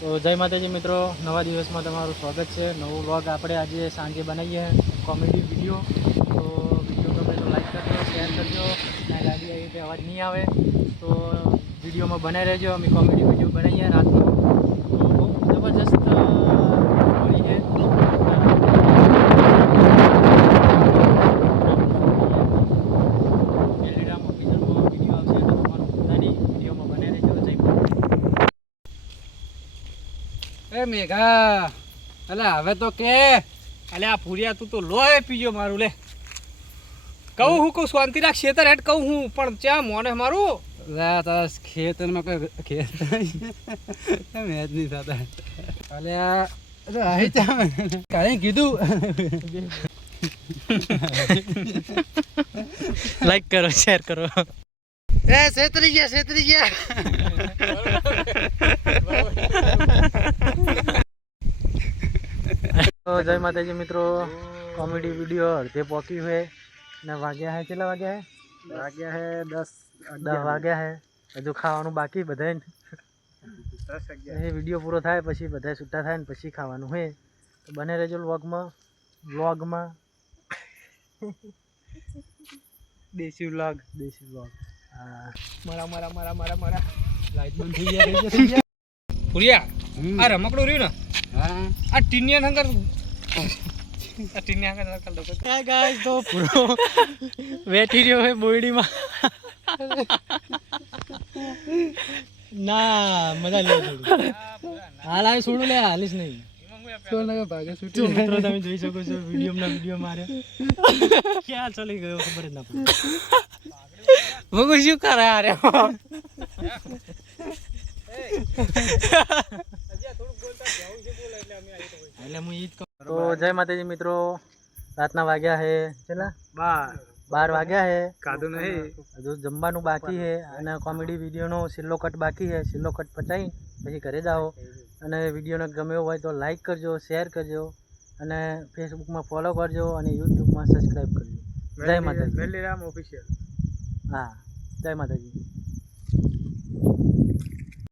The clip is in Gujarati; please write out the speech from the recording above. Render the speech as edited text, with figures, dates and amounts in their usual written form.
તો જય માતાજી મિત્રો, નવા દિવસમાં તમારું સ્વાગત છે. નવું વ્લોગ આપણે આજે સાંજે બનાવીએ કોમેડી વિડીયો. તો વિડીયો ગમે તો લાઈક કરજો, શેર કરજો. ના ગાડી આવી રીતે અવાજ નહીં આવે તો વિડીયોમાં બનાવી રહેજો. અમે કોમેડી વિડીયો બનાવીએ રાતનો. તો બહુ જબરજસ્ત મળી છે. મેલીરામ ઓફિશિયલમાં વિડીયો આવશે તો તમારું બધાની વિડીયોમાં બનાવી રહેજો. જય એ મેઘા, અલે હવે તો કે અલે આ ફૂરિયા તું તો લોહી પીજો મારું લે. કહું હું કહું શાંતિ રાખ, શેતર હેઠ કહું હું પણ ચા મોને મારું તારા ખેતરમાં કોઈ ખેત મેં જ નહીં થતા. અલે અહીં ચા કાંઈ કીધું. લાઈક કરો, શેર કરો. એ છેતરી ગયા. તો જય માતાજી મિત્રો, કોમેડી વિડીયો અડધે પોકી હોય ને વાગ્યા હે કેટલા વાગ્યા હે? વાગ્યા હે 10 વાગ્યા હે. હજુ ખાવાનું બાકી બધાને. એ વિડીયો પૂરો થાય પછી બધા છૂટા થાય ને પછી ખાવાનું હોય. તો બને રહેજો વ્લોગમાં દેશી વ્લોગ. હા, મારા લાઈટ બંધ થઈ ગયા. ફુરિયા આ રમકડું રહ્યું ને, હા આ ટીનિયા નંગર ગાઈસ તો પૂરો બેઠી રહ્યો હે બોયડીમાં. ના મજા લે થોડી. હાલ આ છોડું લે, હાલીશ નહીં. મિત્રો તમે જોઈ શકો છો વિડીયો મારે ક્યાં ચાલી ગયો ખબર જ ના પડી. ભગુ શું કરે આરે? તો જય માતાજી મિત્રો, રાતના વાગ્યા હે કેટલા? 12 વાગ્યા હે. કાધું નહીં, હજુ જમવાનું બાકી છે અને કોમેડી વિડીયોનો છેલ્લો કટ બાકી છે. છેલ્લો કટ પતાવી પછી ઘરે જાઓ. અને વિડીયોને ગમ્યો હોય તો લાઈક કરજો, શેર કરજો અને ફેસબુકમાં ફોલો કરજો અને યુટ્યુબમાં સબસ્ક્રાઈબ કરજો. જય માતાજી. મેલીરામ ઓફિશિયલ. હા, જય માતાજી.